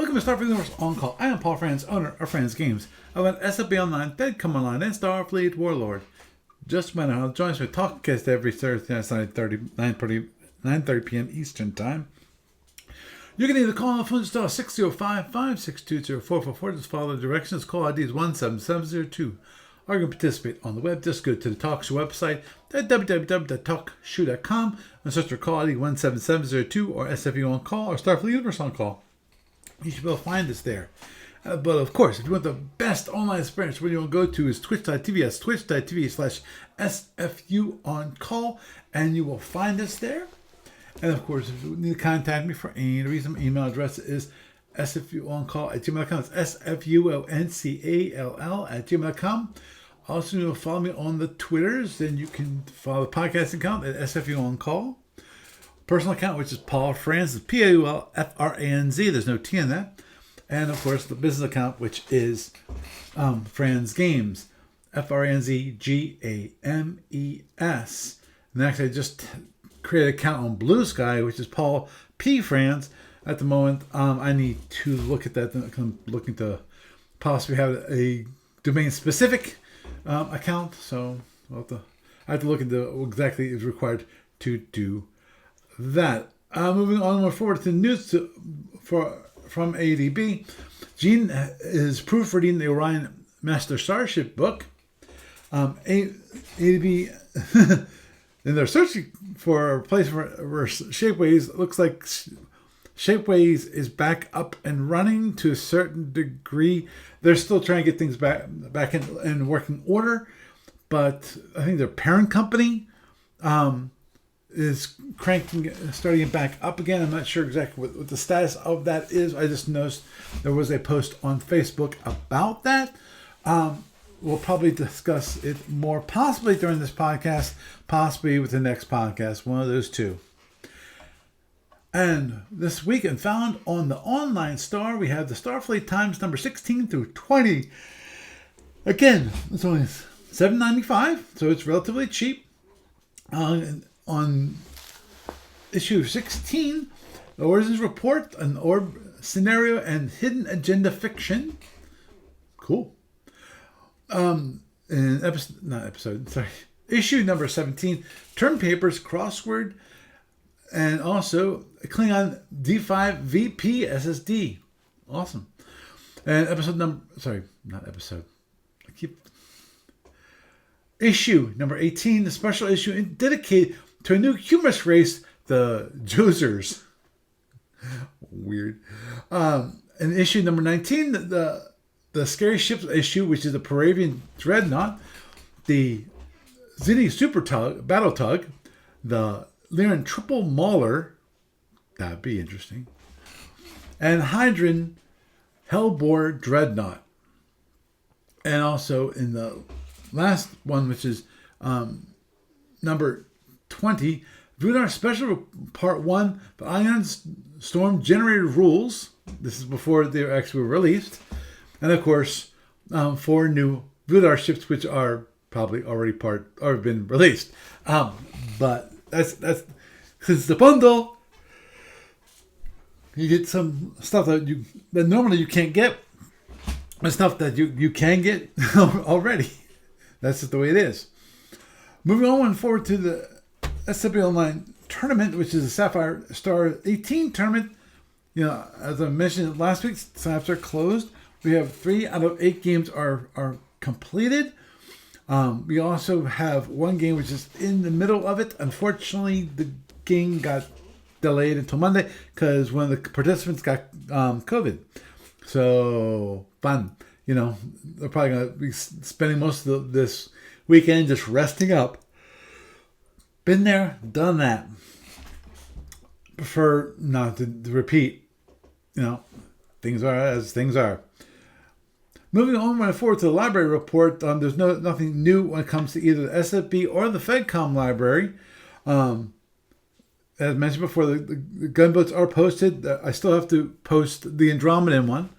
Welcome to Starfleet Universe On Call. I am Paul Franz, owner of Franz Games. I run SFU Online, FedCom Online, and Starfleet Warlord. Just went out. Join us for Talkcast every Thursday at 9:30 p.m. Eastern Time. You can either call on the phone star 605-562-0444. Just follow the directions. Call ID is 17702. Or you can participate on the web. Just go to the Talk Show website at www.talkshow.com and search for call ID 17702 or SFU On Call or Starfleet Universe On Call. You should be able to find us there. But of course, if you want the best online experience, where you want to go to is twitch.tv. That's twitch.tv/SFU On Call, and you will find us there. And of course, if you need to contact me for any reason, my email address is sfuoncall@gmail.com. It's SFUONCALL@gmail.com. Also, you will follow me on the Twitters. Then you can follow the podcast account at SFU On Call. Personal account, which is Paul Franz, is PAULFRANZ. There's no T in that. And of course, the business account, which is Franz Games, FRANZGAMES. And actually, I just created an account on Blue Sky, which is Paul P. Franz. At the moment, I need to look at that. I'm looking to possibly have a domain-specific account. So I have to look into exactly is required to do that. Moving on more forward to the news from ADB. Gene is proofreading the Orion Master Starship book. ADB, and they're searching for a place for Shapeways. It looks like Shapeways is back up and running to a certain degree. They're still trying to get things back in working order, but I think their parent company is starting it back up again. I'm not sure exactly what the status of that is. I just noticed there was a post on Facebook about that. We'll probably discuss it more possibly during this podcast, possibly with the next podcast, one of those two. And this week, and found on the Online Star, we have the Starfleet Times number 16 through 20. Again, it's only $7.95, so it's relatively cheap. On issue 16, the Origins Report, an orb scenario and hidden agenda fiction. Cool. Issue number 17, term papers, crossword, and also Klingon D5 VP SSD. Awesome. And issue number 18, the special issue dedicated to a new humorous race, the Josers. Weird. And issue number 19, the Scary Ships issue, which is the Paravian Dreadnought, the Zinni Super Battle Tug, the Lyran Triple Mauler, that'd be interesting, and Hydran Hellbore Dreadnought. And also in the last one, which is number 20, Vudar Special Part 1, the Ion Storm Generator Rules. This is before they actually were released. And of course, 4 new Vudar ships, which are probably already been released. But that's because the bundle, you get some stuff that normally you can't get, and stuff that you can get already. That's just the way it is. Moving on forward to the SFU Online tournament, which is the Sapphire Star 18 tournament. You know, as I mentioned last week, sign-ups are closed. We have 3 out of 8 games are completed. We also have 1 game which is in the middle of it. Unfortunately, the game got delayed until Monday because one of the participants got COVID. So, fun. You know, they're probably going to be spending most of this weekend just resting up. Been there, done that. Prefer not to repeat. You know, things are as things are. Moving on forward to the library report, there's nothing new when it comes to either the SFB or the FedCom library. As mentioned before, the gunboats are posted. I still have to post the Andromedan one.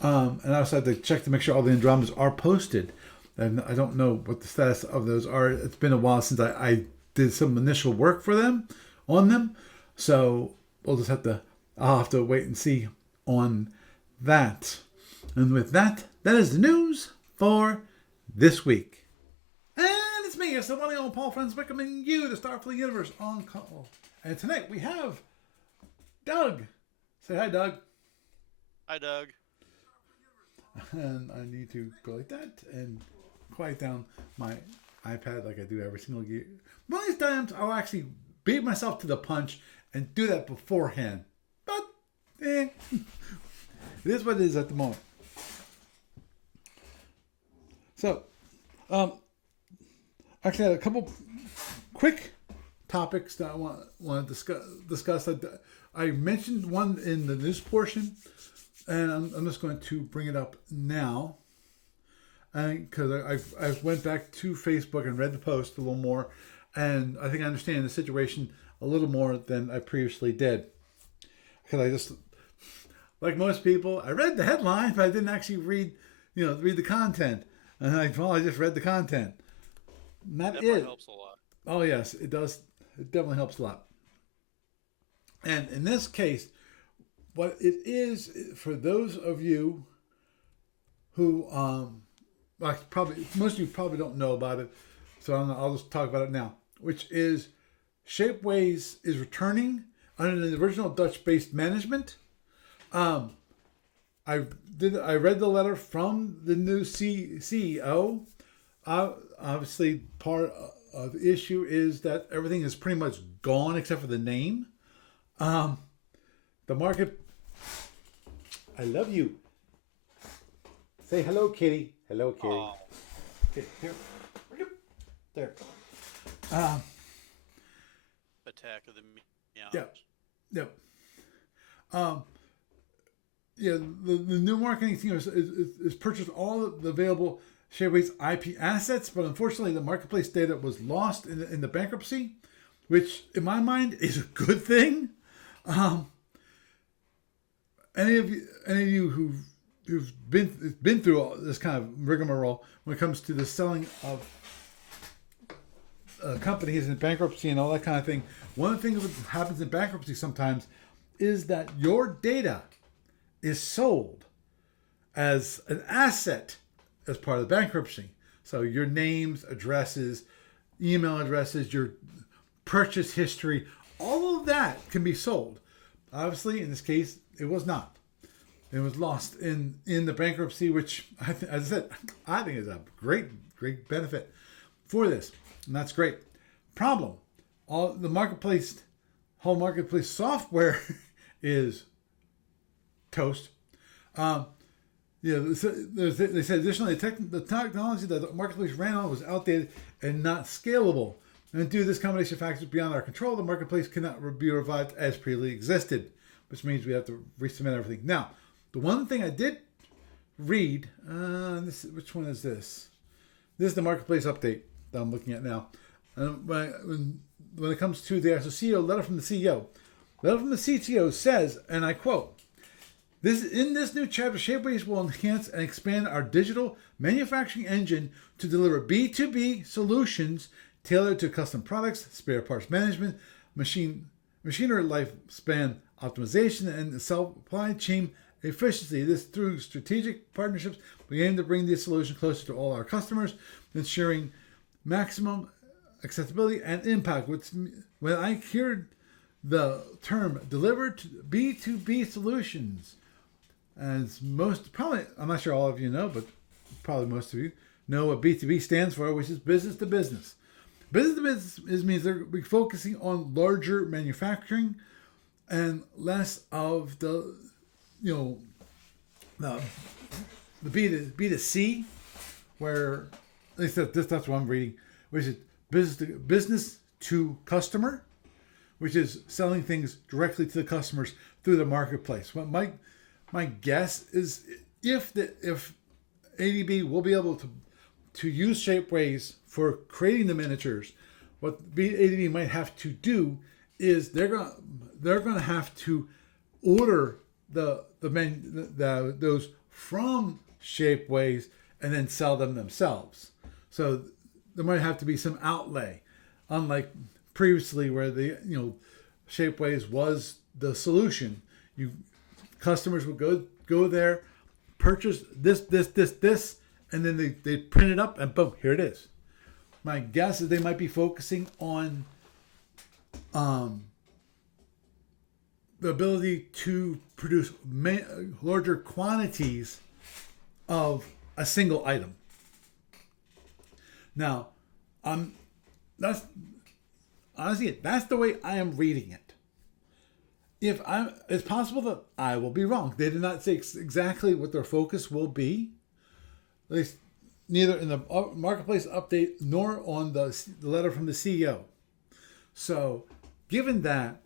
And I also have to check to make sure all the Andromedas are posted. And I don't know what the status of those are. It's been a while since I did some initial work on them. So I'll have to wait and see on that. And with that, that is the news for this week. And it's me, it's the one and only Paul Friends, welcoming you to Starfleet Universe on call. And tonight we have Doug. Say hi, Doug. Hi, Doug. And I need to go like that and quiet down my iPad like I do every single year. One of these times I'll actually beat myself to the punch and do that beforehand. But, it is what it is at the moment. So, actually, I had a couple quick topics that I want to discuss. I mentioned one in the news portion, and I'm just going to bring it up now. Because I went back to Facebook and read the post a little more, and I think I understand the situation a little more than I previously did. Because I just, like most people, I read the headline, but I didn't actually read the content. And I just read the content. Not Definitely it. helps a lot. Oh yes, it does. It definitely helps a lot. And in this case, what it is for those of you who probably most of you probably don't know about it, so I'll just talk about it now. Which is Shapeways is returning under the original Dutch-based management. I read the letter from the new CEO. Obviously, part of the issue is that everything is pretty much gone except for the name. The market. I love you. Say hello, kitty. Hello, kitty. Aww. Okay, here. There. Attack of the Meows. Yep. The new marketing team is purchased all the available Shapeways IP assets, but unfortunately, the marketplace data was lost in the bankruptcy, which, in my mind, is a good thing. Any of you who've been through all this kind of rigmarole when it comes to the selling of companies in bankruptcy and all that kind of thing, one of the things that happens in bankruptcy sometimes is that your data is sold as an asset as part of the bankruptcy. So your names, addresses, email addresses, your purchase history, all of that can be sold. Obviously, in this case, it was not. It was lost in the bankruptcy, which, as I said, I think is a great benefit for this. And that's great. Problem, all the whole marketplace software is toast. They said additionally, the technology that the marketplace ran on was outdated and not scalable. And due to this combination of factors beyond our control, the marketplace cannot be revived as previously existed, which means we have to resubmit everything. Now, the one thing I did read, which one is this? This is the marketplace update that I'm looking at now. When it comes to the actual CEO, letter from the CEO says, and I quote, in this new chapter, Shapeways will enhance and expand our digital manufacturing engine to deliver B2B solutions tailored to custom products, spare parts management, machinery lifespan optimization, and supply chain efficiency. This through strategic partnerships, we aim to bring this solution closer to all our customers, ensuring maximum accessibility and impact. When I hear the term delivered B2B solutions, as most, probably, I'm not sure all of you know, but probably most of you know what B2B stands for, which is business to business. Business to business means they're focusing on larger manufacturing and less of the B2C, where at least that's what I'm reading, which is business to customer, which is selling things directly to the customers through the marketplace. What my guess is if ADB will be able to use Shapeways for creating the miniatures, what ADB might have to do is they're gonna have to order those from Shapeways and then sell them themselves. So there might have to be some outlay, unlike previously where Shapeways was the solution. Customers would go there, purchase this, and then they print it up and boom, here it is. My guess is they might be focusing on the ability to produce larger quantities of a single item. Now, that's honestly that's the way I am reading it. It's possible that I will be wrong. They did not say exactly what their focus will be. At least neither in the marketplace update nor on the letter from the CEO. So, given that,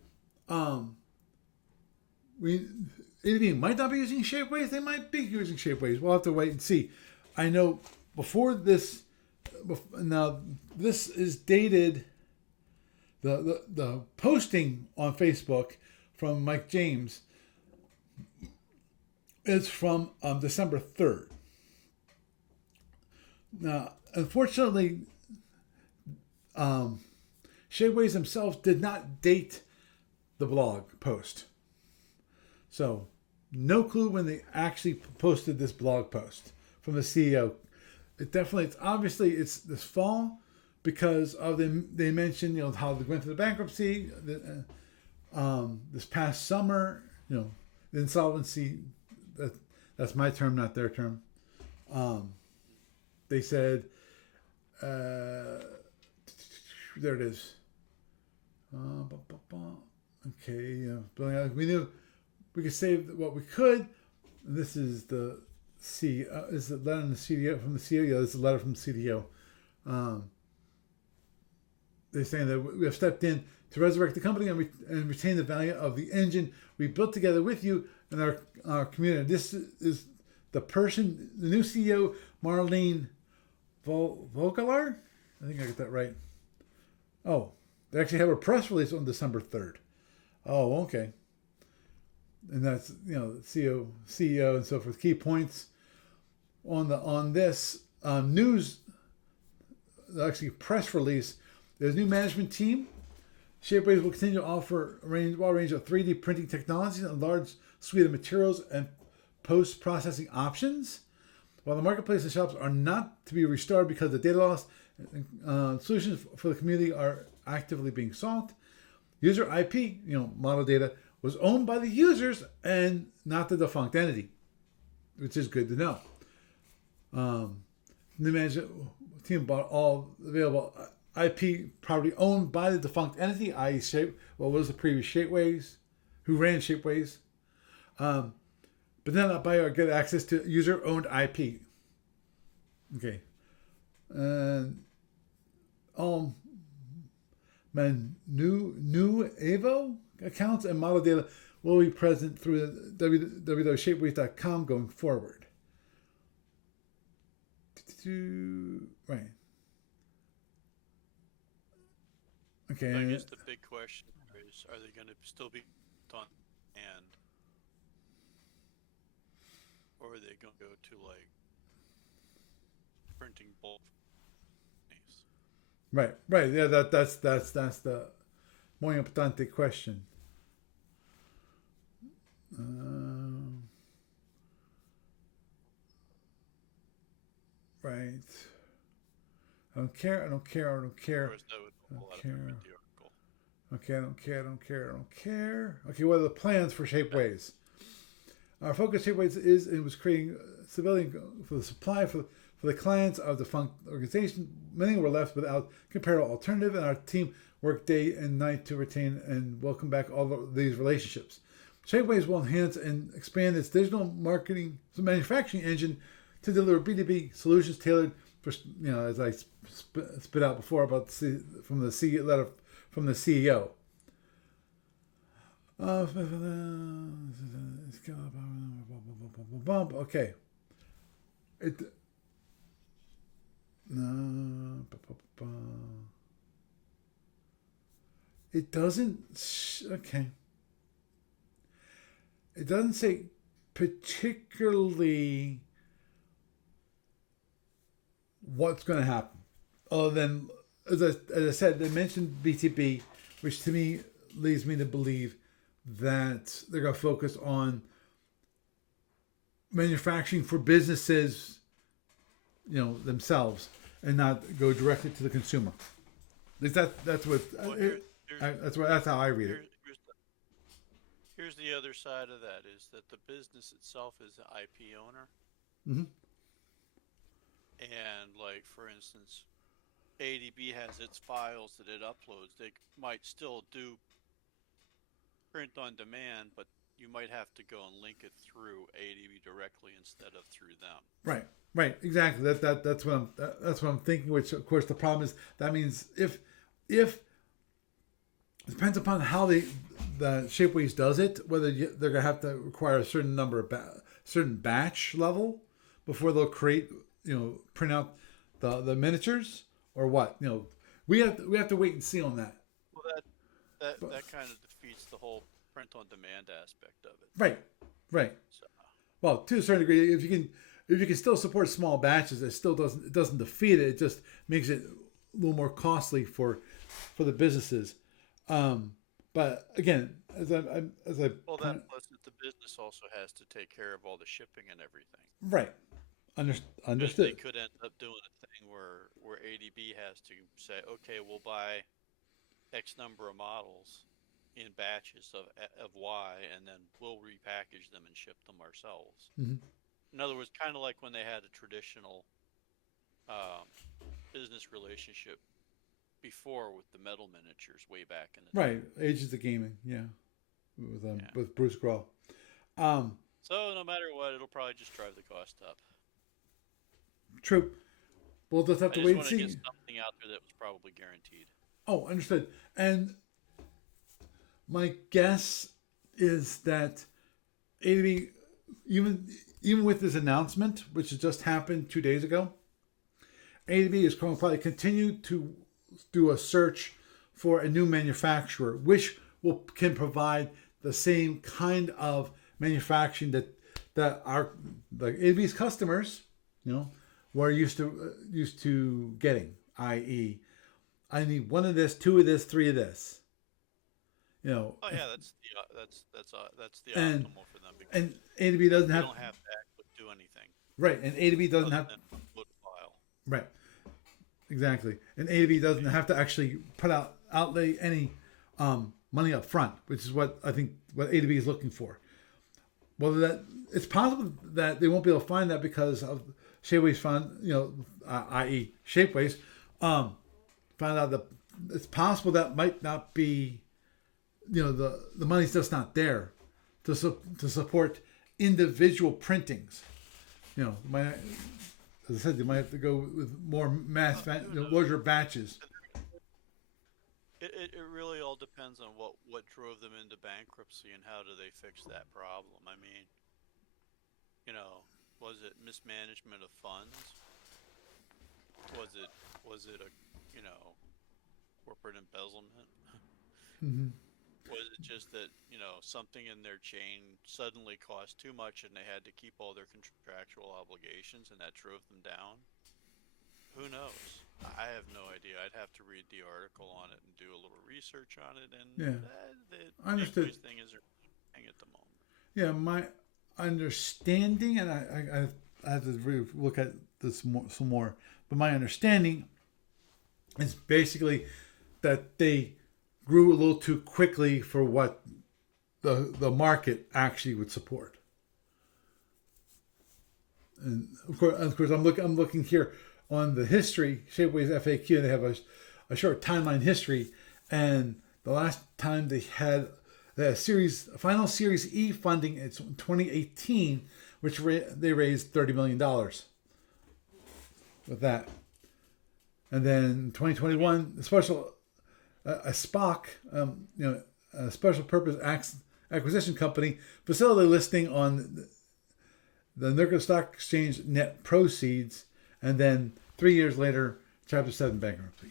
it might not be using Shapeways. They might be using Shapeways. We'll have to wait and see. I know before this. Now this is dated. The posting on Facebook from Mike James is from December 3rd. Now, unfortunately, Shapeways themselves did not date the blog post. So, no clue when they actually posted this blog post from the CEO. It's obviously this fall because of they mentioned how they went through the bankruptcy this past summer. The insolvency. That's my term, not their term. They said, there it is. Okay, we knew we could save what we could. This is the is the letter from the CDO from the CEO. Yeah, this is a letter from the CDO. They're saying that we have stepped in to resurrect the company and retain the value of the engine we built together with you and our community. This is the new CEO, Marlene Vogelar. I think I got that right. Oh, they actually have a press release on December 3rd. Oh, okay. And that's CEO and so forth. Key points on this news, actually press release. There's a new management team. Shapeways will continue to offer a wide range of 3D printing technologies and a large suite of materials and post-processing options. While the marketplace and shops are not to be restored because of data loss, solutions for the community are actively being sought. User IP, model data, was owned by the users and not the defunct entity, which is good to know. The management team bought all available IP property owned by the defunct entity, i.e. what was the previous Shapeways, who ran Shapeways. But then that buyer get access to user-owned IP. Okay. And new Evo accounts and model data will be present through www.shapeways.com going forward. Right. Okay. I guess the big question is, are they going to still be on hand? Or are they going to go to printing bulk? Right. Yeah, that's the muy importante question. Right. I don't care. Okay, I don't care. Okay, what are the plans for Shapeways? Our focus Shapeways was creating stability for the supply for the clients of the defunct organization. Many were left without comparable alternative, and our team worked day and night to retain and welcome back all of these relationships. Shapeways will enhance and expand its digital manufacturing engine to deliver B2B solutions tailored for, as I spit out before about from the letter from the CEO. Okay. It doesn't. Okay. It doesn't say particularly what's going to happen. Other than, as I said, they mentioned BTB, which to me leads me to believe that they're going to focus on manufacturing for businesses, themselves, and not go directly to the consumer. At least that's what Well, that's how I read here, it. here's the other side of that is that the business itself is the IP owner. Hmm. And like, for instance, ADB has its files that it uploads. They might still do print on demand, but you might have to go and link it through ADB directly instead of through them. Right, right, exactly. That's what I'm thinking. Which, of course, the problem is that means if it depends upon how the Shapeways does it, whether they're gonna have to require a certain number of certain batch level before they'll create, print out the miniatures, or what. We have to wait and see on that. Well, that that But that kind of defeats the whole print on demand aspect of it. right, right. So, Well, to a certain degree, if you can still support small batches, it doesn't defeat it. It just makes it a little more costly for the businesses. But again, as I well, that point, plus that the business also has to take care of all the shipping and everything. right, Because they understood. could end up doing a thing where ADB has to say, okay, we'll buy X number of models in batches of Y, and then we'll repackage them and ship them ourselves. Hmm. In other words, kind of like when they had a traditional um, business relationship before with the metal miniatures way back in the day. Right, Ages of Gaming, yeah, with Yeah. with Bruce Grohl. Um, So no matter what, it'll probably just drive the cost up. True. We'll just have I to just wait and want to get see. something out there that was probably guaranteed. Oh, understood. And my guess is that ADB, even with this announcement, which has just happened 2 days ago, ADB is going to probably continue to do a search for a new manufacturer, which can provide the same kind of manufacturing that our ADB's customers, were used to getting, i.e., I need one of this, two of this, three of this. You know, Oh yeah, that's the and optimal for them because and ADB doesn't they have don't have to actually do anything right, and ADB doesn't other have than upload a file. right, exactly, and ADB doesn't have to actually outlay any money up front, which is what I think what ADB is looking for. Whether that it's possible that they won't be able to find that because of Shapeways fund, i.e. Shapeways, found out that it's possible that might not be, the money's just not there to support individual printings. As I said, they might have to go with more Who knows? larger batches. It really all depends on what drove them into bankruptcy and how do they fix that problem. I mean, you know, was it mismanagement of funds? Was it a corporate embezzlement? Hmm. Was it just that, something in their chain suddenly cost too much and they had to keep all their contractual obligations and that drove them down? Who knows? I have no idea. I'd have to read the article on it and do a little research on it. And Yeah, the I Shapeways understood. thing isn't thing at the moment. Yeah, my understanding, and I have to really look at this some more, but my understanding is basically that they grew a little too quickly for what the market actually would support. And of course, I'm looking here on the history, Shapeways FAQ. They have a short timeline history, and the last time they had the final Series E funding, it's 2018, which they raised $30 million with that, and then 2021, the special a SPOC, a special purpose acquisition company, facility listing on the New York Stock Exchange, net proceeds, and then 3 years later, Chapter 7 bankruptcy.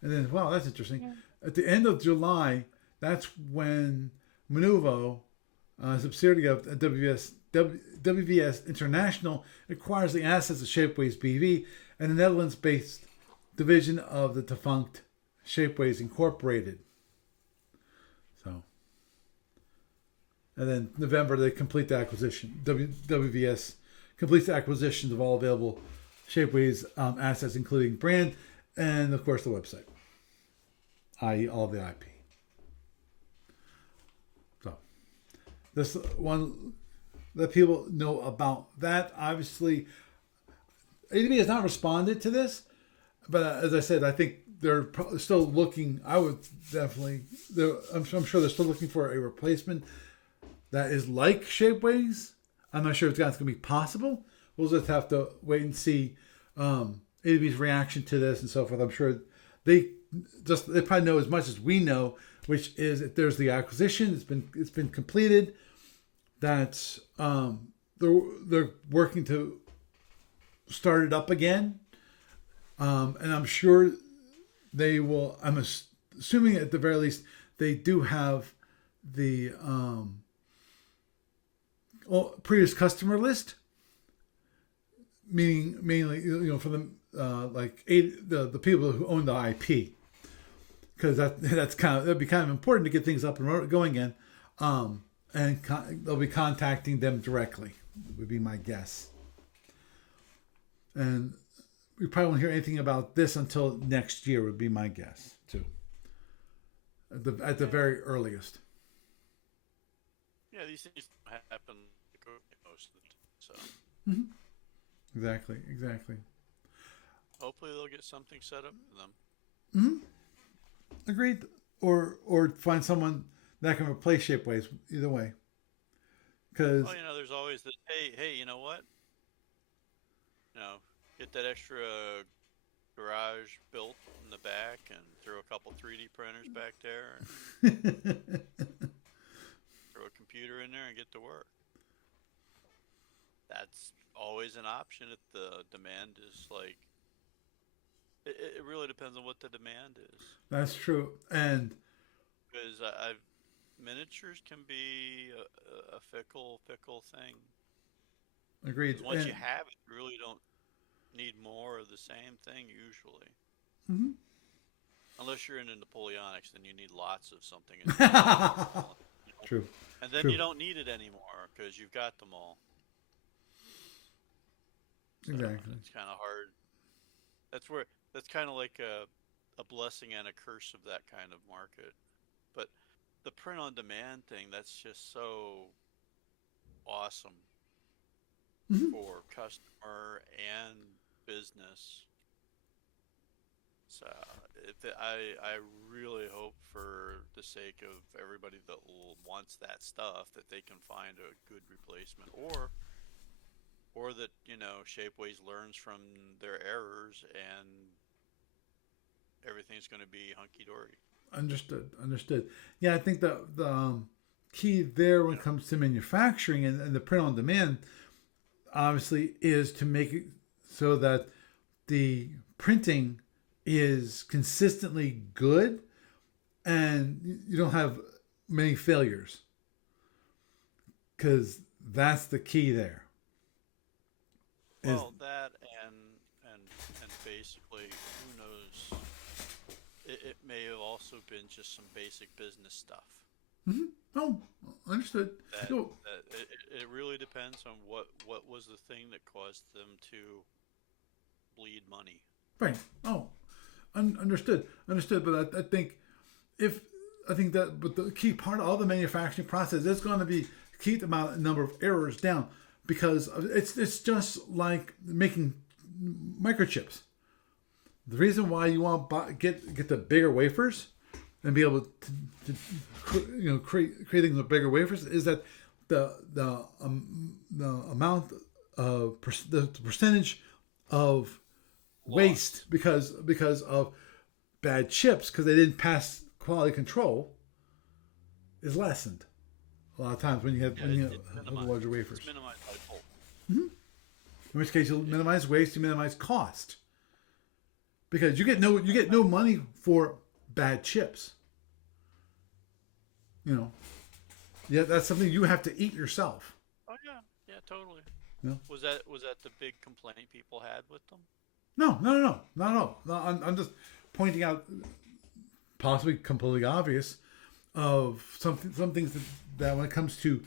And then, wow, that's interesting. Yeah. At the end of July, that's when Manuvo, a subsidiary of WVS International, acquires the assets of Shapeways BV and the Netherlands-based division of the defunct Shapeways Incorporated. So, And then November they complete the acquisition. WVS completes the acquisitions of all available Shapeways assets, including brand and of course the website, i.e., all the IP. So this one, let people know about that. Obviously, ADB has not responded to this, but as I said, I think they're still looking. I would definitely. I'm sure they're still looking for a replacement that is like Shapeways. I'm not sure if that's going to be possible. We'll just have to wait and see ADB's reaction to this and so forth. I'm sure they probably know as much as we know, which is if there's the acquisition, it's been completed. That they're working to start it up again, and I'm sure they will. I'm assuming at the very least they do have the previous customer list, meaning mainly for the the people who own the IP, because that'd be kind of important to get things up and going again, and they'll be contacting them directly, would be my guess. And we probably won't hear anything about this until next year, would be my guess too, at the very earliest. Yeah, these things happen most of the time. So Exactly. hopefully they'll get something set up for them. Agreed. Or find someone that can replace Shapeways. Either way, because Well, there's always this. Hey, you know what? Get that extra garage built in the back and throw a couple 3D printers back there, and throw a computer in there and get to work. That's always an option if the demand is like. It really depends on what the demand is. that's true. And Because miniatures can be a fickle thing. agreed. 'Cause once you And, have it, you really don't need more of the same thing usually. mhm. Unless you're into Napoleonics, then you need lots of something. And True. and then you True. don't need it anymore because you've got them all. So Exactly. it's kind of hard. That's kind of like a blessing and a curse of that kind of market. But the print on demand thing, that's just so awesome Mhm. for customer and business. So I really hope for the sake of everybody that wants that stuff that they can find a good replacement, or that Shapeways learns from their errors and everything's going to be hunky dory. Understood. Yeah, I think the key there when it comes to manufacturing and the print on demand, obviously, is to make it so that the printing is consistently good and you don't have many failures, because that's the key there. Is Well, that and basically, who knows? It may have also been just some basic business stuff. oh, understood. That Oh, it really depends on what was the thing that caused them to bleed money. right. Oh, understood. But I think if I think that, but the key part of all the manufacturing process is going to be keep the number of errors down, because it's just like making microchips. The reason why you want to get the bigger wafers and be able to creating the bigger wafers is that the amount of the percentage of Lost. waste because of bad chips, because they didn't pass quality control, is lessened a lot of times when you have Yeah, it's have minimized. larger It's wafers. minimized by bulk. In which case, you'll Yeah. minimize waste, you minimize cost, because you get no money for bad chips. You know, yeah, that's something you have to eat yourself. Oh yeah, totally. You know? Was that the big complaint people had with them? No, not at all. No, I'm just pointing out, possibly completely obvious, of some things that that when it comes to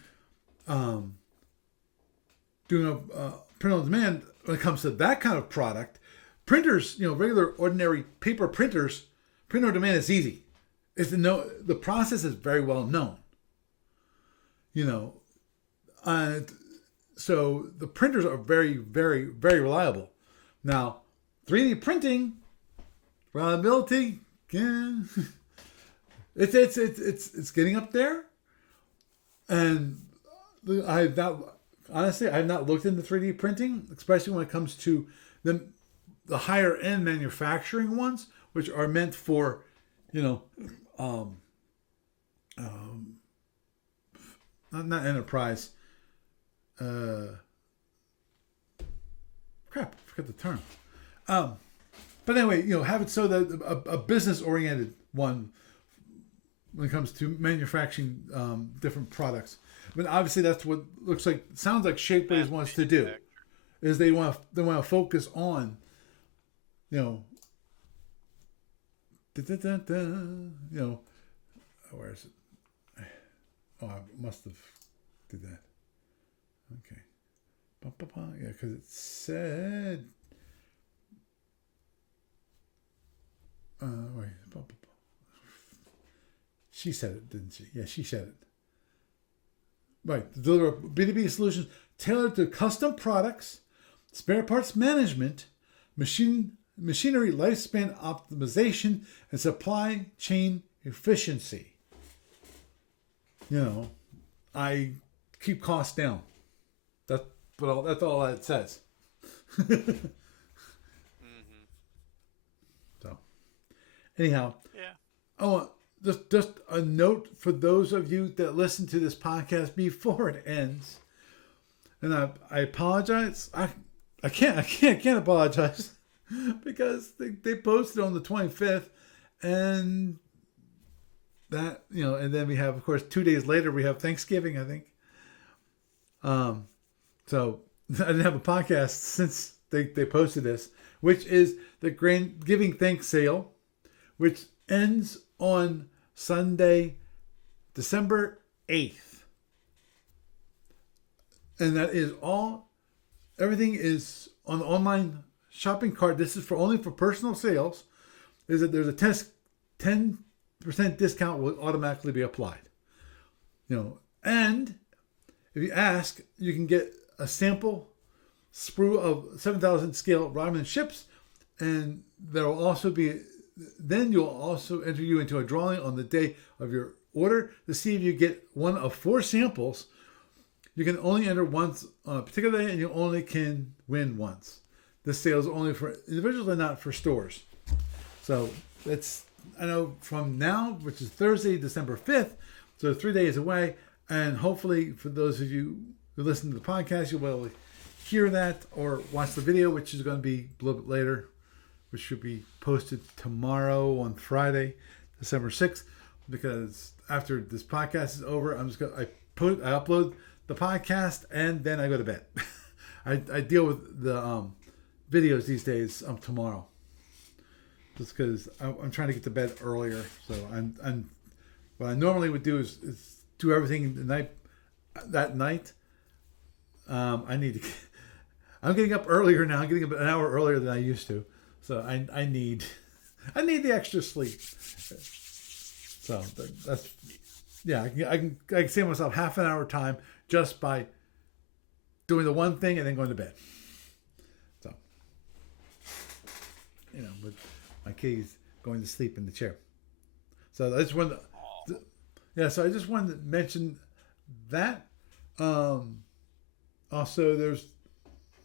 doing a print on demand, when it comes to that kind of product, printers, regular ordinary paper printers, print on demand is easy. The process is very well known. And so the printers are very, very, very reliable. Now, 3D printing reliability, yeah, it's getting up there, and I've not looked into 3D printing, especially when it comes to the higher end manufacturing ones, which are meant for, not enterprise. Crap, I forgot the term. But anyway, have it so that a business oriented one when it comes to manufacturing different products. I mean, obviously that's what sounds like Shapeways wants to do, is they want to focus on, where is it? Oh, I must have did that. Okay. Yeah, because it said. Wait. She said it, didn't she? Yeah, she said it. Right. To deliver B2B solutions tailored to custom products, spare parts management, machinery lifespan optimization, and supply chain efficiency. I keep costs down. That's all that says. Mm-hmm. So, anyhow, Yeah. Oh, just a note for those of you that listen to this podcast before it ends, and I apologize. I can't apologize because they posted on the 25th, and that and then we have, of course, 2 days later we have Thanksgiving, I think. So I didn't have a podcast since they posted this, which is the Giving Thanks sale, which ends on Sunday, December 8th. And that is all. Everything is on the online shopping cart. This is only for personal sales. Is that there's a 10% discount will automatically be applied. And if you ask, you can get a sample sprue of 7,000 scale Rodman ships, and there will also be. Then you'll also enter you into a drawing on the day of your order to see if you get one of 4 samples. You can only enter once on a particular day, and you only can win once. This sale is only for individuals and not for stores. So I know from now, which is Thursday, December 5th, so 3 days away, and hopefully for those of you who listen to the podcast, you'll be able to hear that or watch the video, which is going to be a little bit later, which should be posted tomorrow on Friday, December 6th, because after this podcast is over, I upload the podcast and then I go to bed. I deal with the videos these days tomorrow, just because I'm trying to get to bed earlier. So I'm what I normally would do is do everything that night. I need to. I'm getting up earlier now. I'm getting up an hour earlier than I used to. So I need the extra sleep. So that's I can save myself half an hour time just by doing the one thing and then going to bed. So with my kitty's going to sleep in the chair. So I just wanted so I just wanted to mention that. Also, there's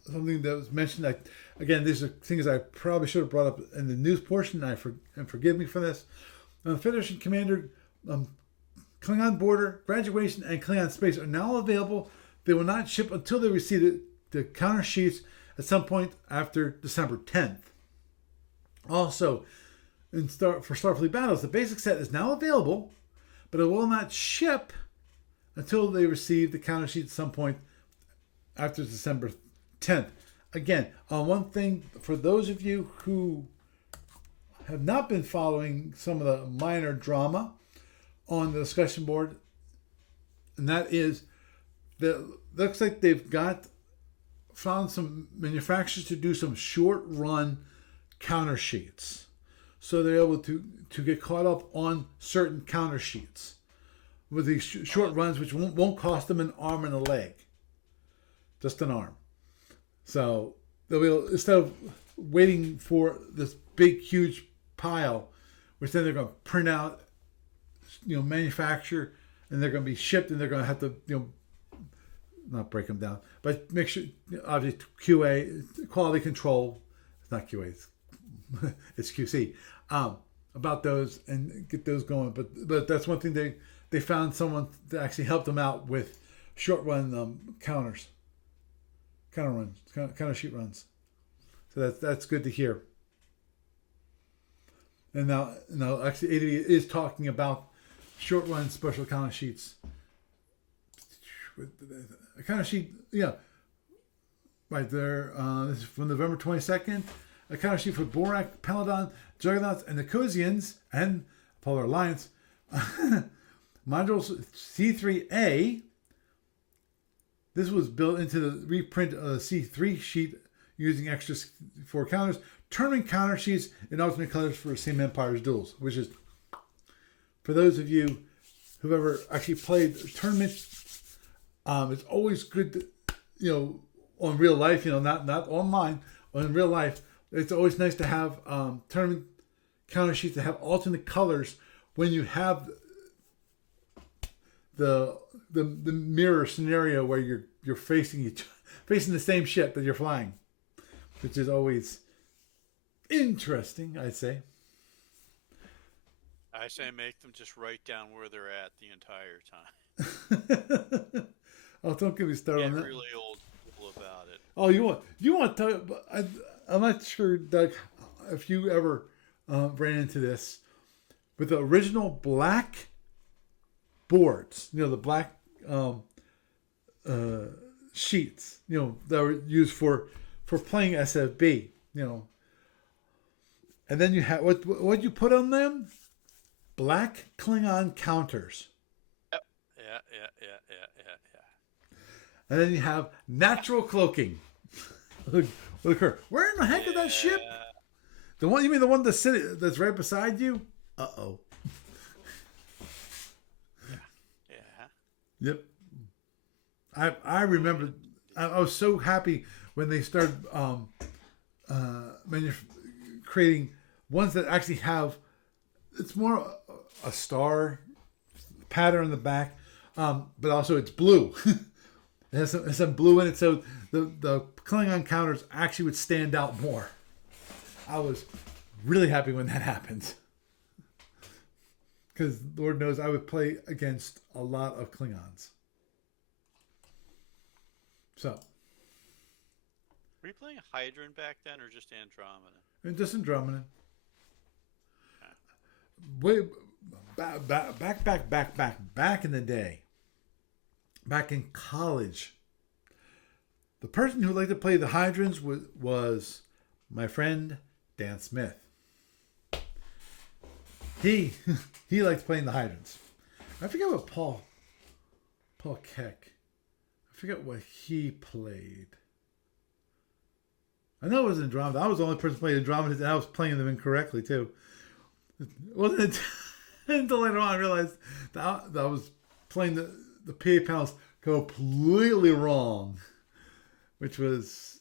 something that was mentioned. Again, these are things I probably should have brought up in the news portion, and forgive me for this. Federation Commander Klingon Border, Graduation, and Klingon Space are now available. They will not ship until they receive the counter sheets at some point after December 10th. Also, for Starfleet Battles, the basic set is now available, but it will not ship until they receive the counter sheet at some point after December 10th. Again, one thing for those of you who have not been following some of the minor drama on the discussion board, and that is that looks like they've found some manufacturers to do some short run counter sheets. So they're able to get caught up on certain counter sheets with these short runs, which won't cost them an arm and a leg, just an arm. So they'll be able, instead of waiting for this big, huge pile, which then they're going to print out, manufacture, and they're going to be shipped, and they're going to have to, not break them down, but make sure, obviously, QA, quality control, it's not QA, it's QC, about those and get those going. But that's one thing they found someone to actually help them out with short run counter sheet runs. So that's good to hear. And now actually ADV is talking about short run special counter sheets. A counter sheet, right there. This is from November 22nd. A counter sheet for Borak, Peladon, Juggernauts, and the Kosians and Polar Alliance. Modules C3A. This was built into the reprint of the C3 sheet using extra 4 counters, turning counter sheets in alternate colors for Same Empire's duels, which is, for those of you who've ever actually played tournaments, it's always good to, on real life, not online, but in real life, it's always nice to have tournament counter sheets that have alternate colors when you have the mirror scenario where you're facing the same ship that you're flying, which is always interesting, I'd say. I say make them just write down where they're at the entire time. Oh, don't get me started on Get that. really old school about it. Oh, you want to tell? I'm not sure, Doug, if you ever ran into this with the original black boards. The black sheets. That were used for playing SFB. And then you have what you put on them? Black Klingon counters. Yep. Yeah. And then you have natural cloaking. Look her. Where in the heck is that ship? The one, you mean the one that's right beside you? Uh-oh. Yeah. Yep. I remember. I was so happy when they started creating ones that actually have. It's more a star pattern in the back, but also it's blue. It has some blue in it, so the Klingon counters actually would stand out more. I was really happy when that happened. Because Lord knows I would play against a lot of Klingons. So. Were you playing Hydron back then or just Andromeda? And just Andromeda. Okay. Way back in the day. Back in college. The person who liked to play the Hydrons was my friend Dan Smith. He liked playing the Hydrons. I forget what Paul Keck. I forget what he played. I know it was Andromeda. I was the only person playing Andromeda, and I was playing them incorrectly too. It wasn't until later on I realized that I was playing the PA panels completely wrong, which was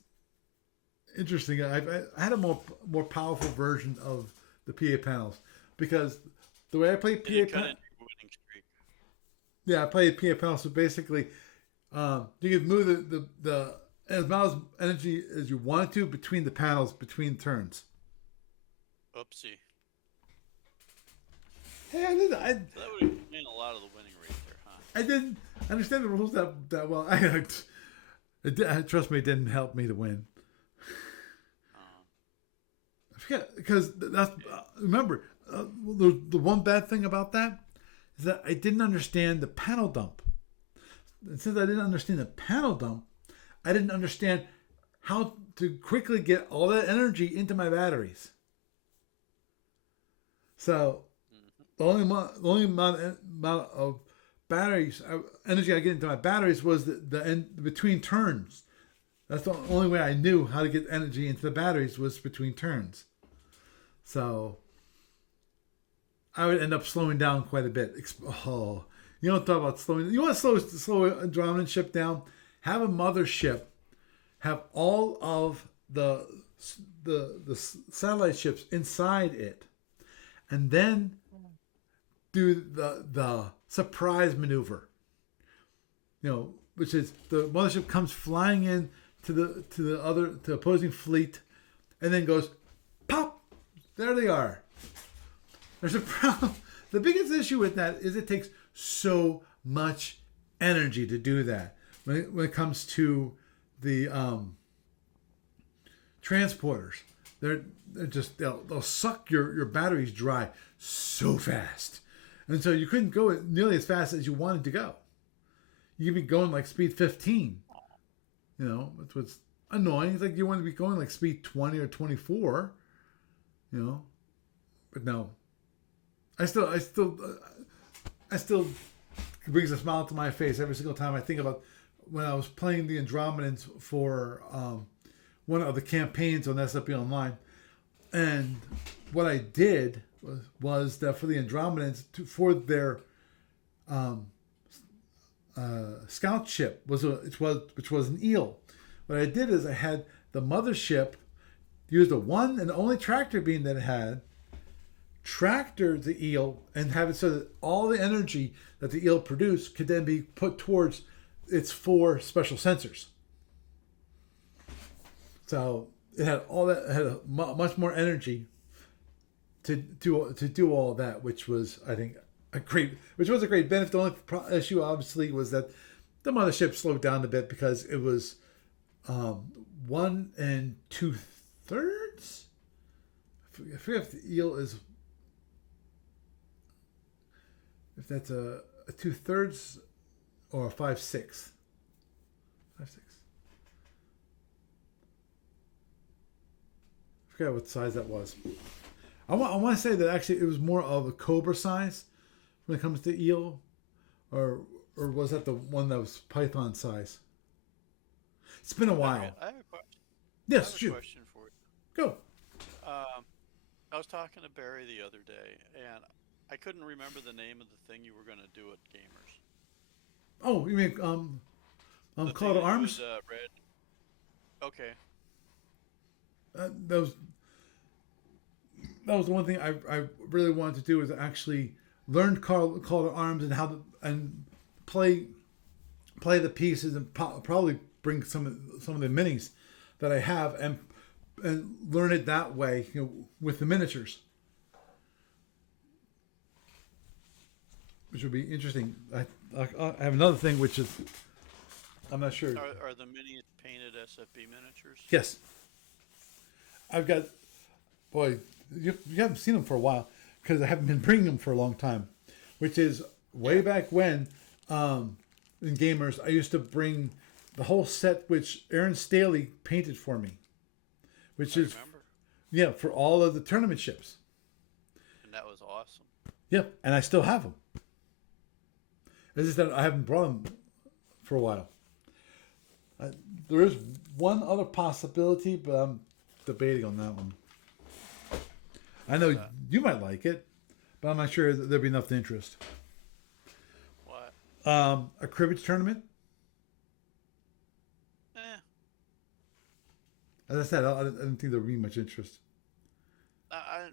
interesting. I had a more powerful version of the PA panels because the way I played PA panels. Yeah, I played PA panels. So basically, you could move the as much energy as you wanted to between the panels between turns. Oopsie. Hey, I did. So that would explain a lot of the winning rate there, huh? I didn't understand the rules that well. Trust me, it didn't help me to win. I forget because that's remember the one bad thing about that is that I didn't understand the panel dump. And since I didn't understand the panel dump, I didn't understand how to quickly get all that energy into my batteries. So the only amount of batteries, energy I get into my batteries was the end between turns. That's the only way I knew how to get energy into the batteries was between turns. So I would end up slowing down quite a bit. Oh, you don't talk about slowing. You want to slow a Andromedan ship down? Have a mothership. Have all of the satellite ships inside it, and then do the surprise maneuver. Which is the mothership comes flying in to the opposing fleet, and then goes pop. There they are. There's a problem. The biggest issue with that is it takes so much energy to do that. When it comes to the transporters, they'll suck your batteries dry so fast, and so you couldn't go nearly as fast as you wanted to go. You could be going like speed 15. That's what's annoying. It's like you want to be going like speed 20 or 24. But no. I still it brings a smile to my face every single time I think about when I was playing the Andromedans for one of the campaigns on SFU Online, and what I did was that for the Andromedans for their scout ship which was an eel. What I did is I had the mothership use the one and only tractor beam that it had, tractor the eel, and have it so that all the energy that the eel produced could then be put towards its 4 special sensors. So it had all that, it had much more energy to do all of that, which was, I think, a great benefit. The only issue, obviously, was that the mothership slowed down a bit because it was 1 2/3. I forget if the eel is, if that's a 2/3 or a 5/6. 5/6. I forget what size that was. I want to say that actually it was more of a cobra size when it comes to eel, or was that the one that was python size? It's been a while. I have a question. Yes, I have shoot. a question for you. Go. I was talking to Barry the other day, and I couldn't remember the name of the thing you were going to do at Gamers. Oh, you mean The Call thing to Arms? was, red. Okay. That was the one thing I really wanted to do, is actually learn Call to Arms and how to play the pieces, and probably bring some of the minis that I have and learn it that way, with the miniatures, which would be interesting. I have another thing, which is, I'm not sure. Are the minis painted SFB miniatures? Yes, I've got. Boy, you haven't seen them for a while because I haven't been bringing them for a long time. Which is way back when, in Gamers, I used to bring the whole set which Aaron Staley painted for me, which is remember. Yeah, for all of the tournament ships. And that was awesome. Yep, and I still have them. It's just that I haven't brought them for a while. There is one other possibility, but I'm debating on that one. I know you might like it, but I'm not sure that there'll be enough interest. What? A cribbage tournament. As I said, I don't think there'll be much interest. I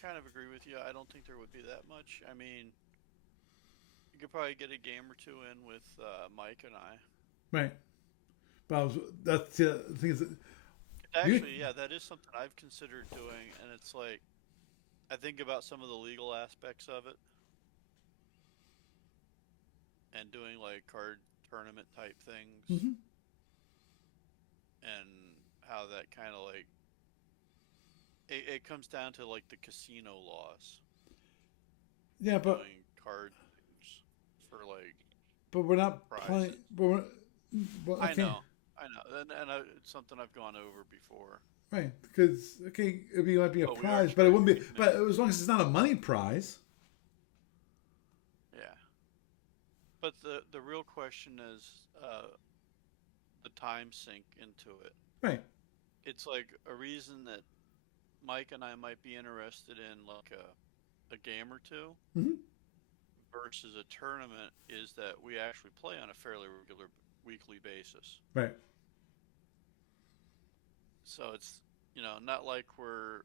kind of agree with you. I don't think there would be that much. I mean, you could probably get a game or two in with Mike and I. Right. But that's the thing is that Actually, yeah, that is something I've considered doing, and it's like, I think about some of the legal aspects of it, and doing like card tournament type things, and how that kind of like, it comes down to like the casino laws. Yeah, but Doing card things for like we're not prizes. playing. I know, and it's something I've gone over before. Right, because it might be a prize, but it wouldn't be. But as long as it's not a money prize. Yeah. But the real question is the time sink into it. Right. It's like a reason that Mike and I might be interested in like a game or two Hmm. versus a tournament is that we actually play on a fairly regular weekly basis. Right. So it's, not like we're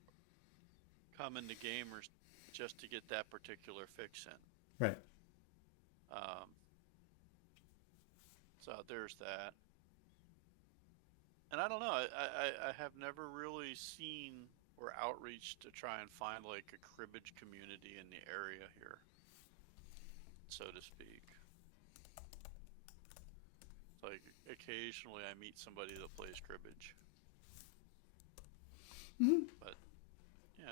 coming to gamers just to get that particular fix in. Right. Um, so there's that. And I don't know, I have never really seen or outreach to try and find like a cribbage community in the area here, so to speak. It's like occasionally I meet somebody that plays cribbage, Hmm. but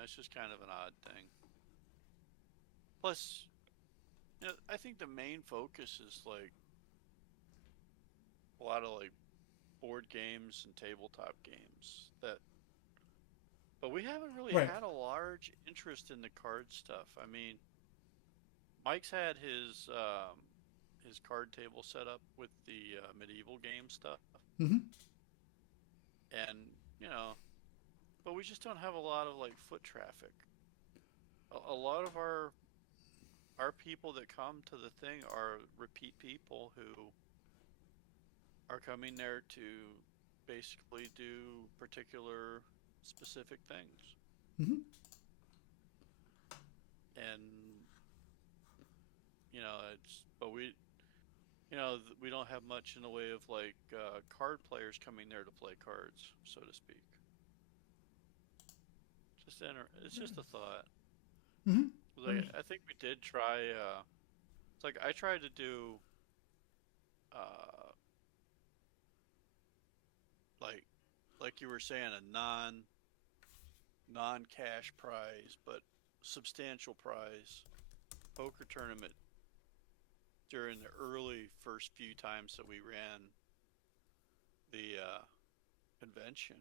it's just kind of an odd thing. Plus, I think the main focus is like a lot of like board games and tabletop games that, but we haven't really Right. had a large interest in the card stuff. I mean, Mike's had his card table set up with the medieval game stuff, Hmm. and but we just don't have a lot of like foot traffic. A lot of our people that come to the thing are repeat people who are coming there to basically do particular specific things. Hmm. And it's but we don't have much in the way of like card players coming there to play cards, so to speak. It's just a thought. Hmm. Like I think we did try. It's like I tried to do uh like like you were saying, a non cash prize but substantial prize poker tournament during the early first few times that we ran the convention.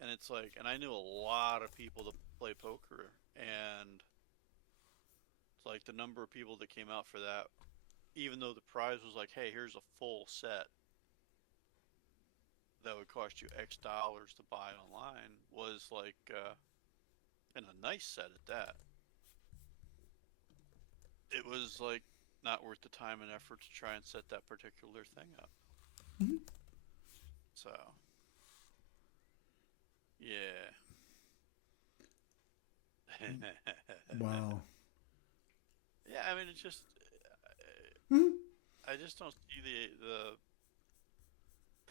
And it's like, and I knew a lot of people that play poker, and it's like the number of people that came out for that, even though the prize was like, hey, here's a full set that would cost you X dollars to buy online, was like, and a nice set at that. It was like not worth the time and effort to try and set that particular thing up. Hmm. So, yeah. Wow. Yeah, I mean, it's just, Hmm. I just don't see the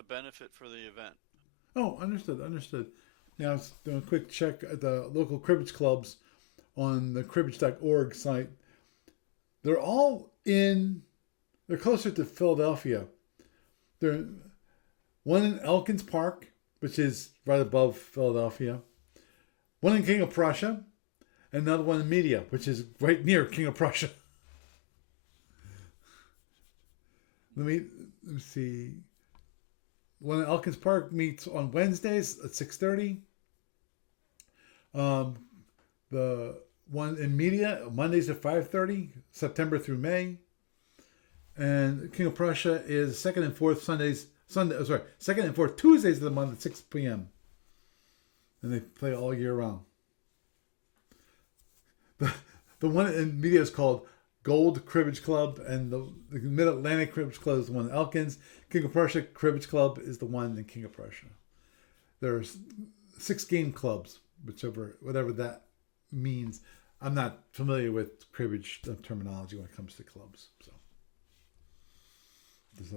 benefit for the event. Oh, understood. Understood. Now, I was doing a quick check at the local cribbage clubs on the cribbage.org site. They're all in. They're closer to Philadelphia. They're one in Elkins Park, which is right above Philadelphia. One in King of Prussia, and another one in Media, which is right near King of Prussia. Let me see. One in Elkins Park meets on Wednesdays at 6:30. Um, the one in Media Mondays at 5:30, September through May. And King of Prussia is second and fourth Sundays. Second and fourth Tuesdays of the month at 6 p.m. And they play all year round. The, the one in Media is called Gold Cribbage Club, and the Mid Atlantic Cribbage Club is the one in Elkins. King of Prussia Cribbage Club is the one in King of Prussia. There's 6 game clubs, whatever that means. I'm not familiar with cribbage terminology when it comes to clubs, so just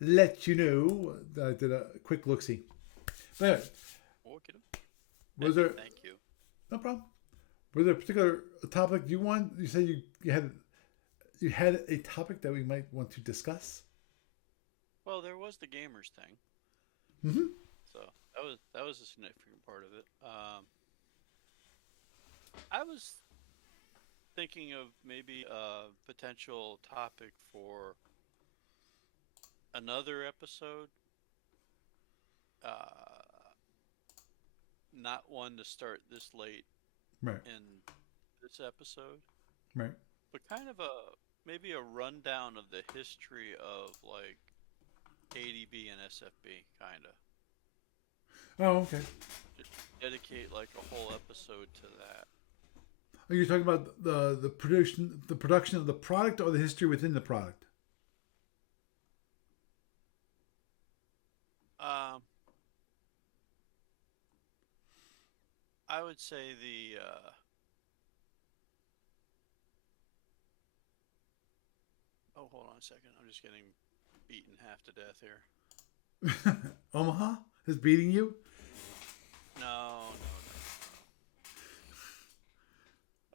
let you know that I did a quick look see. But anyway, Okay. was there Thank you. no problem? Was there a particular topic you want? You said you had a topic that we might want to discuss. Well, there was the gamers thing, Mm-hmm. so that was a significant part of it. I was thinking of maybe a potential topic for another episode. Uh, Not one to start this late Right. in this episode, Right. but kind of a maybe a rundown of the history of like ADB and SFB, kind of. Oh, okay. Dedicate like a whole episode to that. Are you talking about the production of the product, or the history within the product? Um, I would say oh, hold on a second. I'm just getting beaten half to death here. Omaha is beating you. No, no, no, no,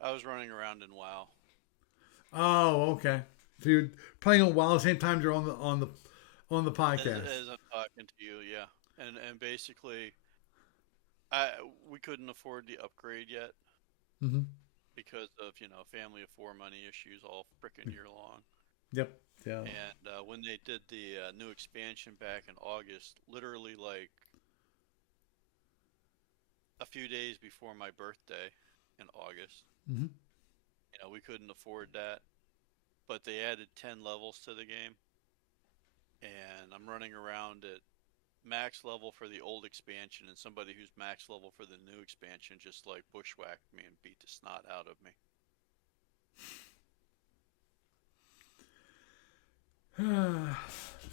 no. I was running around in WoW Oh, okay. So you're playing on WoW at the same time you're on the podcast. as I'm talking to you. Yeah, and basically, I we couldn't afford the upgrade yet Mm-hmm. because of family of four money issues all frickin' year long. Yep. Yeah. And when they did the new expansion back in August, literally like a few days before my birthday in August, Mm-hmm. we couldn't afford that. But they added 10 levels to the game, and I'm running around at max level for the old expansion, and somebody who's max level for the new expansion just like bushwhacked me and beat the snot out of me.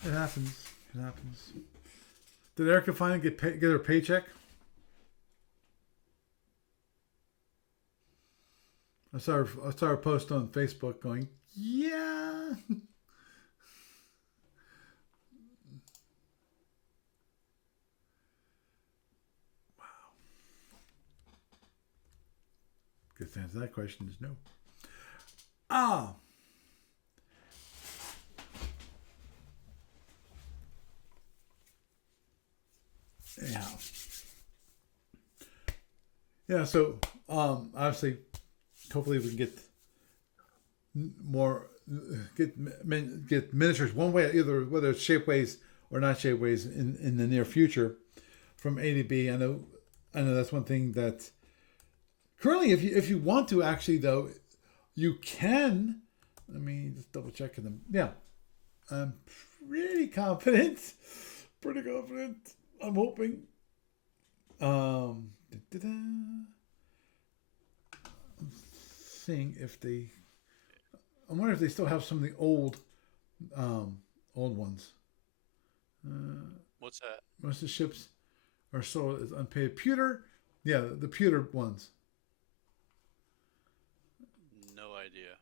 It happens. It happens. Did Erica finally get her paycheck? I saw her post on Facebook going, "Yeah." Good answer to that question is no. Ah, yeah, yeah. So, obviously, hopefully, we can get more get miniatures one way, either whether it's Shapeways or not Shapeways in the near future from ADB. I know that's one thing that currently, if you want to actually though, you can. Let me just double check them. Yeah, I'm pretty confident. Pretty confident. I'm hoping. Da-da-da. Seeing if they. I wonder if they still have some of the old ones. What's that? Most of the ships are sold as unpaid pewter. Yeah, the pewter ones. No idea.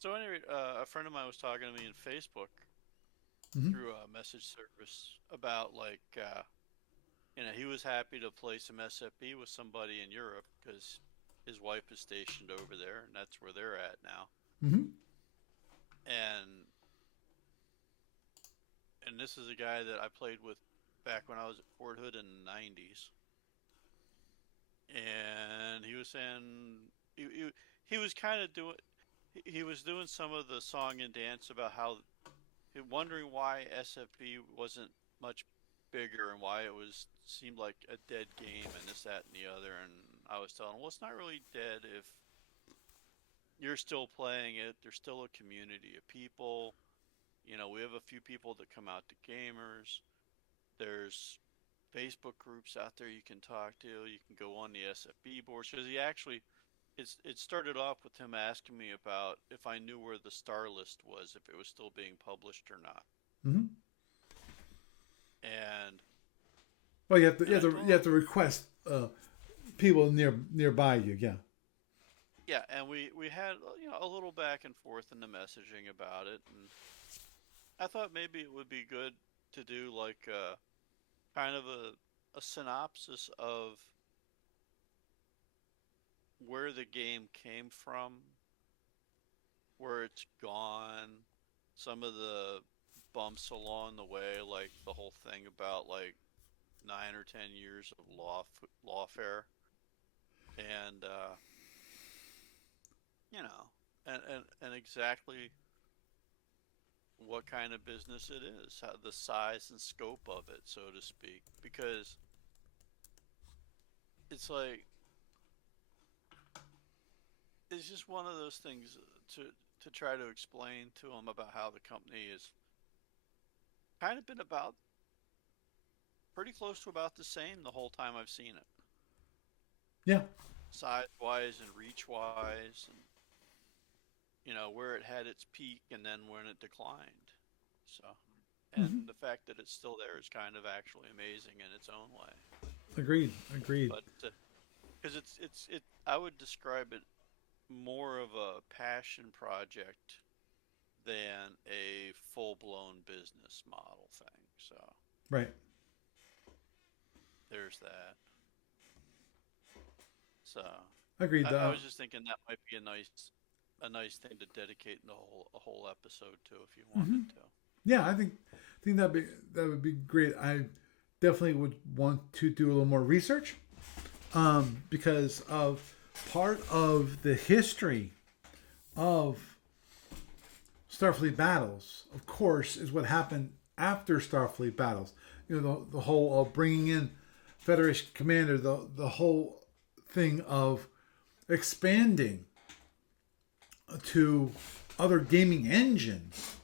So anyway, a friend of mine was talking to me in Facebook Mm-hmm. through a message service about like he was happy to play some SFB with somebody in Europe because his wife is stationed over there, and that's where they're at now. Mm-hmm. And this is a guy that I played with back when I was at Fort Hood in the '90s, and he was saying he was kind of doing he was doing some of the song and dance about how wondering why SFB wasn't much bigger and why it was seemed like a dead game and this, that, and the other. And I was telling him, well, it's not really dead if you're still playing it. There's still a community of people. We have a few people that come out to gamers. There's Facebook groups out there you can talk to. You can go on the SFB boards because he actually it started off with him asking me about if I knew where the star list was, if it was still being published or not. Mm-hmm. And Well, I you told have him, to request people nearby you. Yeah. yeah, and we had a little back and forth in the messaging about it, and I thought maybe it would be good to do like kind of a synopsis of where the game came from, where it's gone, some of the bumps along the way, like the whole thing about like 9 or 10 years of lawfare, and you know, and exactly what kind of business it is, how, the size and scope of it, so to speak, because it's like it's just one of those things to to try to explain to them about how the company is kind of been about pretty close to about the same the whole time I've seen it, Yeah. size wise and reach wise, and where it had its peak and then when it declined. So, and the fact that it's still there is kind of actually amazing in its own way. Agreed. Agreed. But because I would describe it more of a passion project than a full blown business model thing. So Right. there's that. So Agreed. I was just thinking that might be a nice thing to dedicate a whole episode to if you wanted to. Yeah, I think that would be great. I definitely would want to do a little more research, because of part of the history of Starfleet battles, of course, is what happened after Starfleet battles. The whole bringing in Federation Commander, the whole thing of expanding to other gaming engines.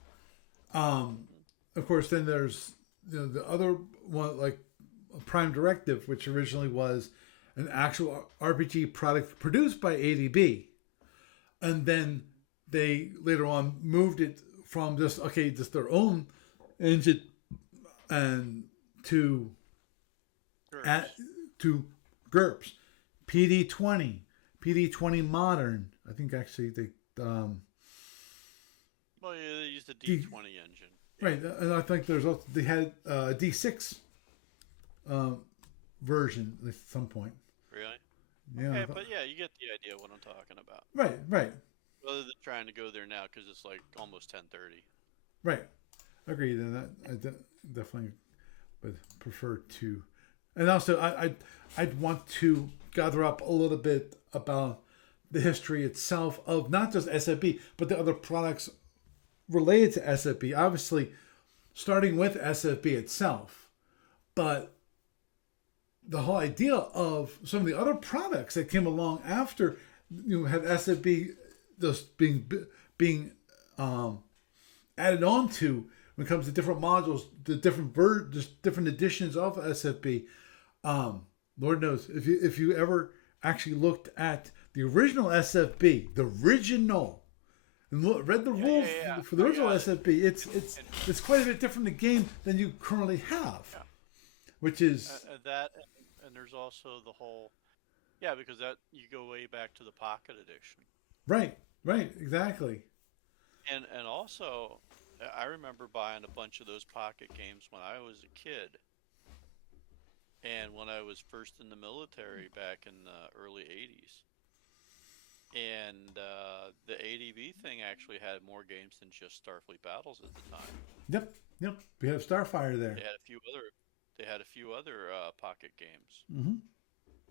Of course, then there's the other one, like Prime Directive, which originally was an actual RPG product produced by ADB, and then they later on moved it from just their own engine and to at GURPS. to GURPS, PD20 Modern. I think actually they Well, yeah, they used the D, D20 engine. right, and I think there's also they had a D6 version at some point. Really? Yeah, Okay, but yeah, you get the idea of what I'm talking about. right, right, Rather than trying to go there now because it's like almost 10:30. right. Agreed, and definitely would prefer to. And also, I'd want to gather up a little bit about the history itself of not just SFB, but the other products related to SFB. Obviously, starting with SFB itself, but the whole idea of some of the other products that came along after had SFB just being added on to when it comes to different modules, the just different editions of SFB. Lord knows if you ever actually looked at the original SFB, the original, and read the Yeah, rules yeah, yeah. for the I original got it. SFB, And it's quite a bit different a game than you currently have, yeah, which is that and there's also the whole yeah because that you go way back to the Pocket Edition. right, right, exactly. And also, I remember buying a bunch of those Pocket games when I was a kid, and when I was first in the military back in the early '80s. And the ADB thing actually had more games than just Starfleet Battles at the time. Yep, yep. We have Starfire They there. had a few other, they had a few other Pocket games. Hmm.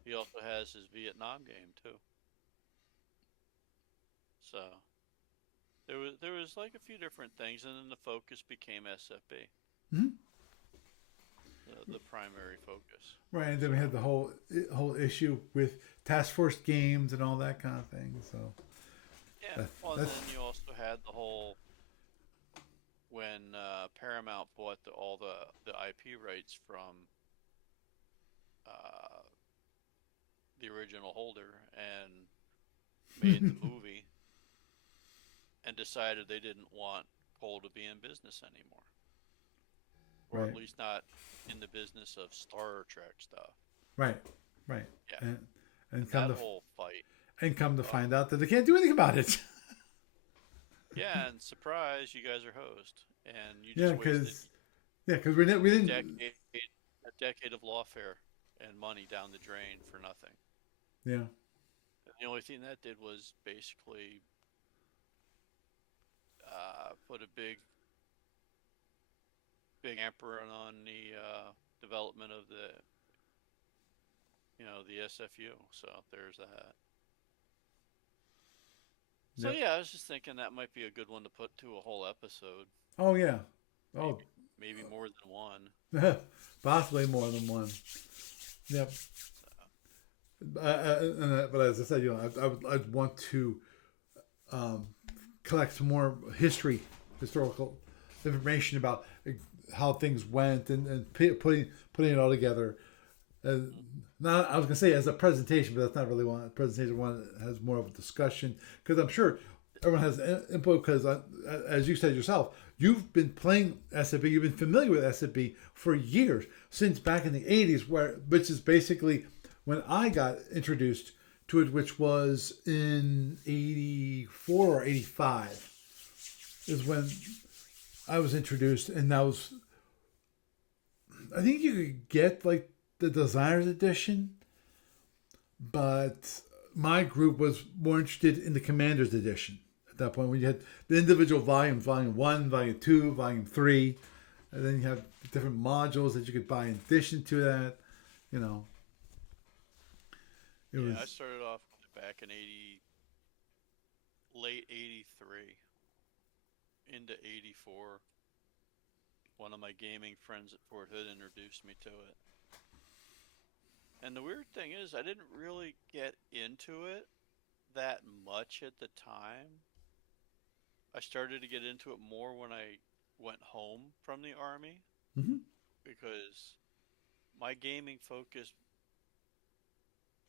He also has his Vietnam game too. So there was like a few different things, and then the focus became SFB, Hmm. the primary focus. Right, and then we So had the whole issue with Task Force games and all that kind of thing. So yeah, that, well, and that's then you also had the whole when Paramount bought all the IP rights from uh, the original holder and made the movie and decided they didn't want Cole to be in business anymore, or at right, least not in the business of Star Trek stuff. right, right, Yeah, and and and come that to whole fight. come to Oh, find out that they can't do anything about it. yeah, and surprise, you guys are host, and you Yeah, just wasted because we a didn't. decade, a decade of lawfare and money down the drain for nothing. Yeah, And the only thing that did was basically put a big hamper on the development of the SFU. So there's that. So yep. yeah, I was just thinking that might be a good one to put to a whole episode, Oh yeah. Oh, maybe more than one. possibly more than one. Yep. So, But as I said, I'd want to collect some more historical information about how things went, and putting it all together. Not, I was gonna say as a presentation, but that's not really one presentation. One that has more of a discussion, because I'm sure everyone has input. Because as you said yourself, you've been playing SFB. You've been familiar with SFB for years, since back in the '80s, which is basically when I got introduced to it, which was in '84 or '85, is when I was introduced, and that was, I think you could get like the designer's edition, but my group was more interested in the commander's edition at that point, when you had the individual volumes, volume 1, volume 2, volume 3, and then you have different modules that you could buy in addition to that. You know, it Yeah, I was started off back in late '83 into '84. One of my gaming friends at Fort Hood introduced me to it. And the weird thing is, I didn't really get into it that much at the time. I started to get into it more when I went home from the army, hmm because my gaming focus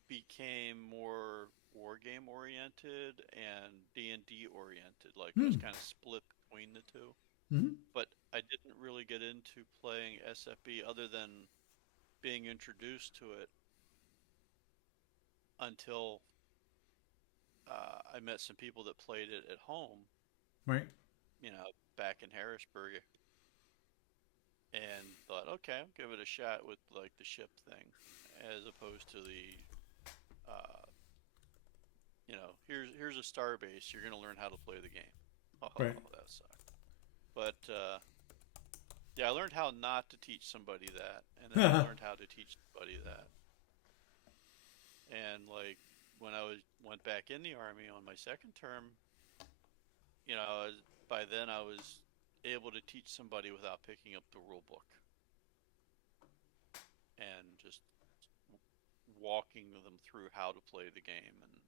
became more war game oriented and D&D oriented. Like it was hmm kind of split between the two. hmm But I didn't really get into playing SFB other than being introduced to it until I met some people that played it at home, right, back in Harrisburg, and thought, okay, I'll give it a shot with like the ship thing, as opposed to the, uh, here's a star base. You're gonna learn how to play the game. Oh, right, that sucked. But yeah, I learned how not to teach somebody that, and then I learned how to teach somebody that. And like when went back in the army on my second term, by then I was able to teach somebody without picking up the rule book and just walking them through how to play the game and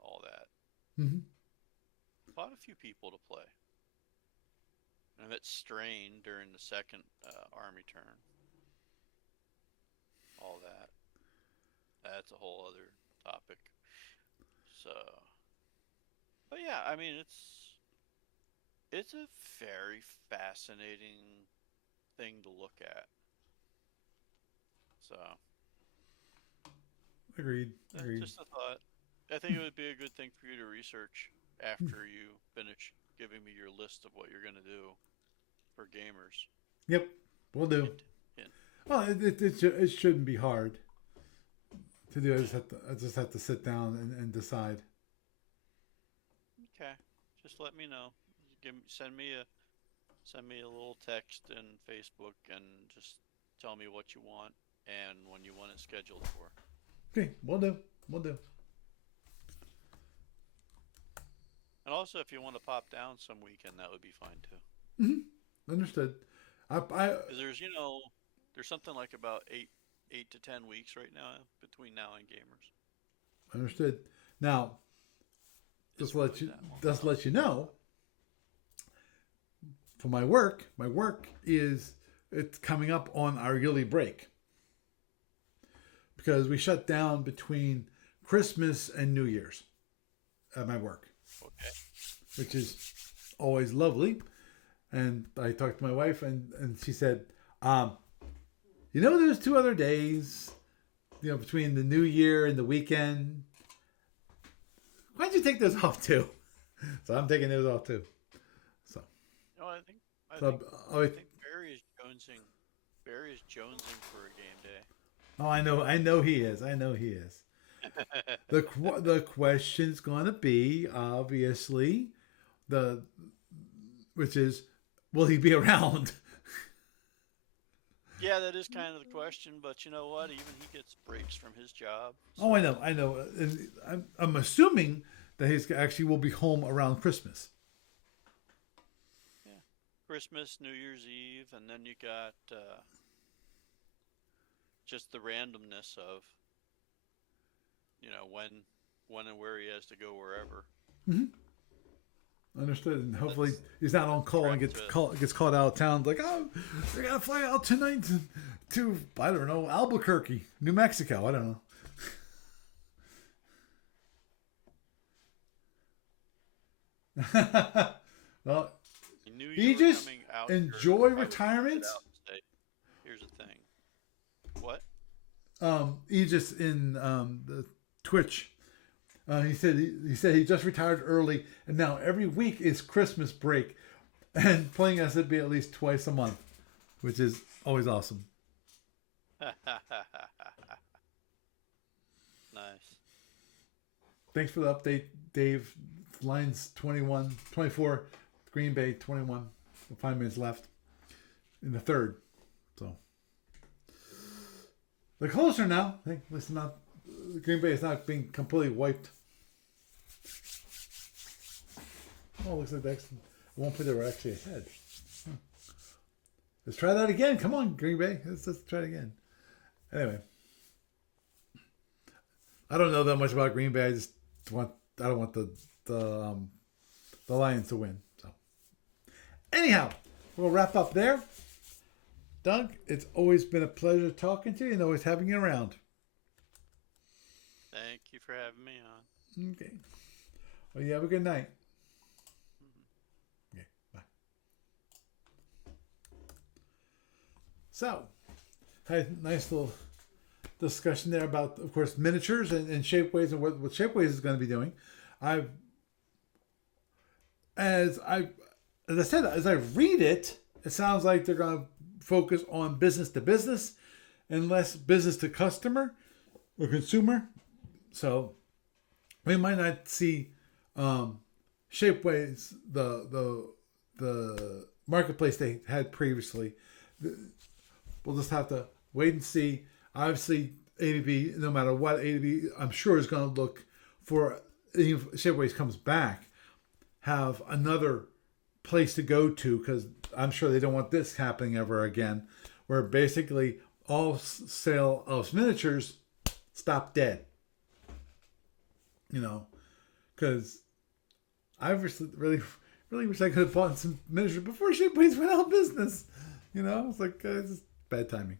all that. hmm Taught a few people to play. And I met Strain during the second army turn. All that. That's a whole other topic. So, but yeah, I mean, it's a very fascinating thing to look at. So, agreed, that's agreed. just a thought. I think it would be a good thing for you to research after you finish giving me your list of what you're going to do for gamers. Yep, we'll do. Hint, hint. Well, it shouldn't be hard to do. Yeah. I just have to sit down and decide. Okay. Just let me know. Send me a little text in Facebook and just tell me what you want and when you want it scheduled for. Okay, we'll do. We'll do. And also, if you want to pop down some weekend, that would be fine too. Understood. I Because there's something like about 8 to 10 weeks right now between now and gamers. understood. Now, It's really that long. just to let you know, for my work is it's coming up on our yearly break, because we shut down between Christmas and New Year's at my work, Okay. which is always lovely. And I talked to my wife, and she said, there's 2 other days, between the New Year and the weekend. Why don't you take those off too? So I'm taking those off too. So, No, I so think I, I think Barry is jonesing for a game day. oh, I know he is. I know he is. The question's going to be obviously the which is, will he be around? Yeah, that is kind of the question, but you know what? Even he gets breaks from his job, Oh, so I know. And I'm assuming that he's actually will be home around Christmas. yeah. Christmas, New Year's Eve, and then you got just the randomness of when and where he has to go wherever. hmm Understood. And hopefully Let's he's not on call and track to gets called out of town. Like, oh, we gotta fly out tonight to I don't know, Albuquerque, New Mexico. I don't know. Well, I knew you he were just coming out enjoy here. I would retirement. get out and say, here's the thing. What? He just in the Twitch. He said he just retired early, and now every week is Christmas break, and playing SFB at least twice a month, which is always awesome. Nice. Thanks for the update, Dave. Lions 21, 24, Green Bay 21. 5 minutes left in the third. So they're closer now. I think it's not. Green Bay is not being completely wiped. Oh, looks like that's at one point they were actually ahead. Let's try that again. Come on, Green Bay. Let's try it again. Anyway, I don't know that much about Green Bay. I don't want the Lions to win. So anyhow, we'll wrap up there. Doug, it's always been a pleasure talking to you and always having you around. Thank you for having me on. Okay. Well, you have a good night. Okay, bye. So, had a nice little discussion there about, of course, miniatures and Shapeways and what Shapeways is going to be doing. As I said, as I read it, it sounds like they're going to focus on business to business and less business to customer or consumer. So we might not see Shapeways, the marketplace they had previously. We'll just have to wait and see. Obviously, ADB, no matter what, ADB, I'm sure is going to look for, if Shapeways comes back, have another place to go to, because I'm sure they don't want this happening ever again, where basically all sale of miniatures stop dead. You know, because I really wish I could have bought some miniatures before Shapeways went out of business. You know, it's like it's just bad timing.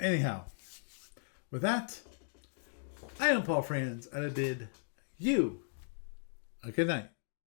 Anyhow, with that, I am Paul Franz, and I bid you a good night.